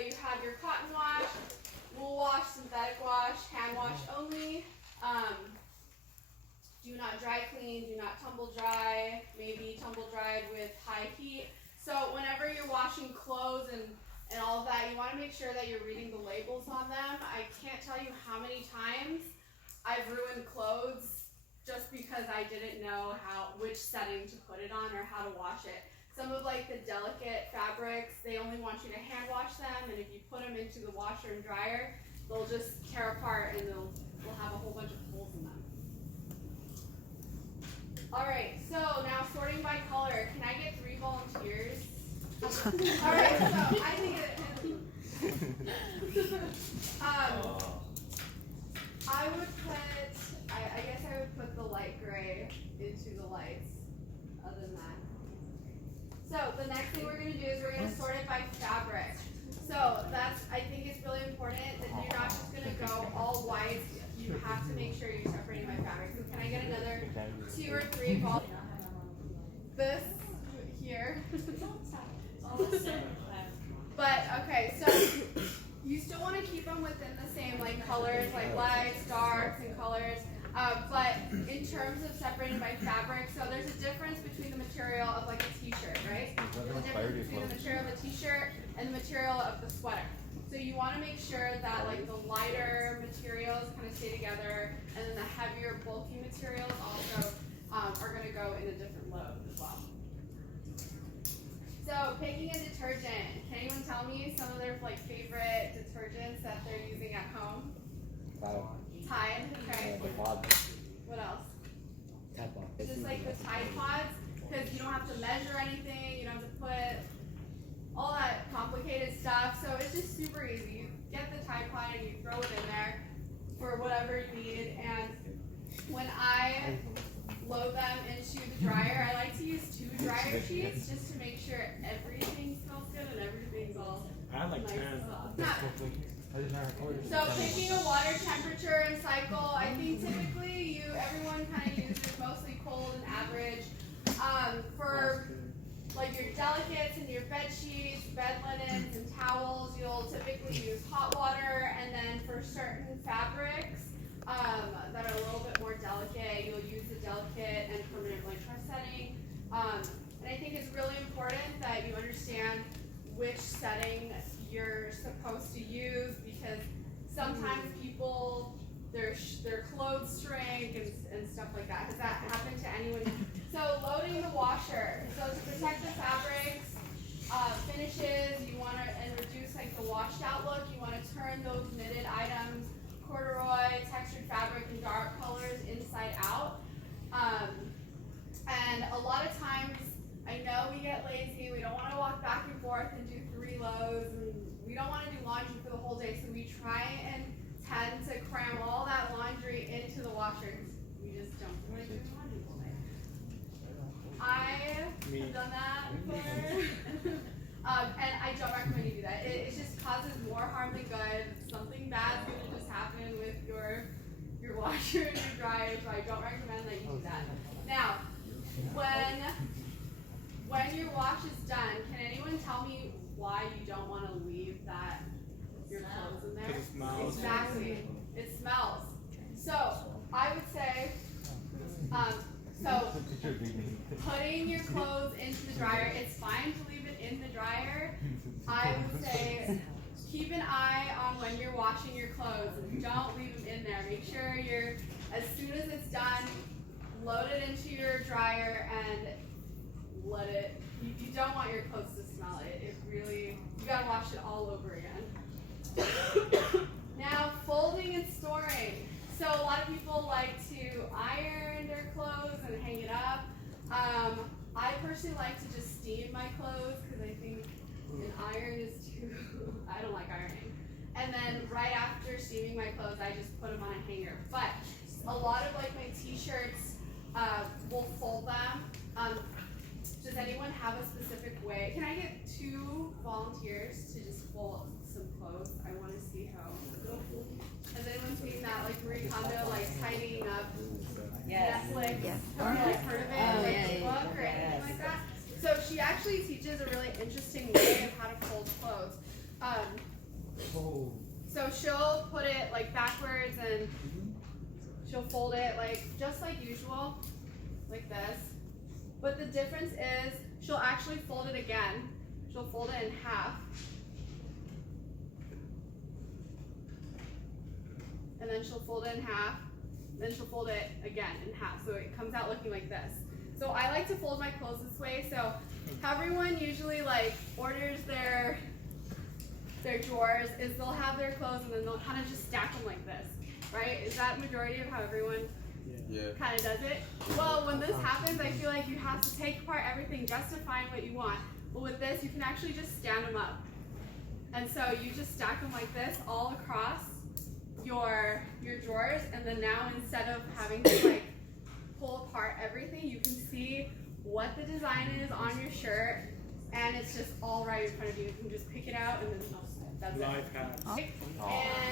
you have your cotton wash, wool wash, synthetic wash, hand wash only. Do not dry clean, do not tumble dry, maybe tumble dried with high heat. So whenever you're washing clothes and all of that, you want to make sure that you're reading the labels on them. I can't tell you how many times I've ruined clothes just because I didn't know which setting to put it on or how to wash it. Some of like the delicate fabrics, they only want you to hand wash them, and if you put them into the washer and dryer, they'll just tear apart and they'll have a whole bunch of holes in them. Alright, so now sorting by color. Can I get 3 volunteers? Alright, so I think I would put, I guess I would put the light gray into the lights, other than that. So the next thing we're going to do is we're going to sort it by fabric. So I think it's really important that you're not just going to go all white. You have to make sure you're separating by fabric. So can I get another 2 or 3 balls? This here. But okay, so you still want to keep them within the same like colors, like lights, darks, and colors. But in terms of separating by fabric, so there's a difference between the material of like a t-shirt, right? There's a difference between the material of a t-shirt and the material of the sweater. So you want to make sure that like the lighter materials kind of stay together, and then the heavier, bulky materials also are going to go in a different load as well. So picking a detergent. Can anyone tell me some of their like favorite detergents that they're using at home? Tide, okay. What else? Tide Pod. Just like the Tide Pods, because you don't have to measure anything, you don't have to put all that complicated stuff, so it's just super easy. You get the Tide Pod and you throw it in there for whatever you need, and when I load them into the dryer, I like to use 2 dryer sheets just to make sure everything smells good and everything's all nice and soft. So picking a water temperature and cycle, I think typically everyone kind of uses mostly cold and average. For like your delicates and your bed sheets, bed linens, and towels, you'll typically use hot water, and then for certain fabrics that are a little bit more delicate, you'll use the delicate and permanent blank press setting. And I think it's really important that you understand which setting you're supposed to use, because sometimes people, their clothes shrink and stuff like that. Has that happened to anyone? So loading the washer. So to protect the fabrics, finishes, you want to, and reduce like the washed out look, you want to turn those knitted items, corduroy, textured fabric, and dark colors inside out. And a lot of times, I know we get lazy, we don't want to walk back and forth and do 3 loads, and we don't want to do laundry for the whole day, so we try and tend to cram all that laundry into the washer. We just don't want to do laundry all day. I have done that before, and I don't recommend you do that. It just causes more harm than good. Something bad's going to just happen with your washer and your dryer, so I don't recommend that you do that. Now, when your wash is done, can anyone tell me why you don't want to leave your clothes in there? Because it smells. Exactly. It smells. So I would say, so putting your clothes into the dryer, it's fine to leave it in the dryer. I would say keep an eye on when you're washing your clothes, and don't leave them in there. Make sure as soon as it's done, load it into your dryer and let it, you don't want your clothes to smell it. It really, you gotta wash it all over again. Now, folding and storing. So a lot of people like to iron their clothes and hang it up. I personally like to just steam my clothes because I think an iron is too, I don't like ironing. And then right after steaming my clothes, I just put them on a hanger. But a lot of like my t-shirts, we'll fold them. Does anyone have a specific way? Can I get 2 volunteers to just fold some clothes? I want to see how. Has anyone seen that, like Marie Kondo, like tidying up Netflix? Yes. Have you like heard of it, like book or anything like that? So she actually teaches a really interesting way of how to fold clothes. So she'll put it like backwards and she'll fold it like just like usual, like this. But the difference is she'll actually fold it again. She'll fold it in half. And then she'll fold it in half. Then she'll fold it again in half. So it comes out looking like this. So I like to fold my clothes this way. So how everyone usually like orders their drawers is they'll have their clothes and then they'll kind of just stack them like this, right? Is that majority of how everyone kind of does it? Well, when this happens, I feel like you have to take apart everything just to find what you want. But with this, you can actually just stand them up. And so you just stack them like this all across your drawers, and then now instead of having to like pull apart everything, you can see what the design is on your shirt, and it's just all right in front of you. You can just pick it out and then that's Life hacks. it. And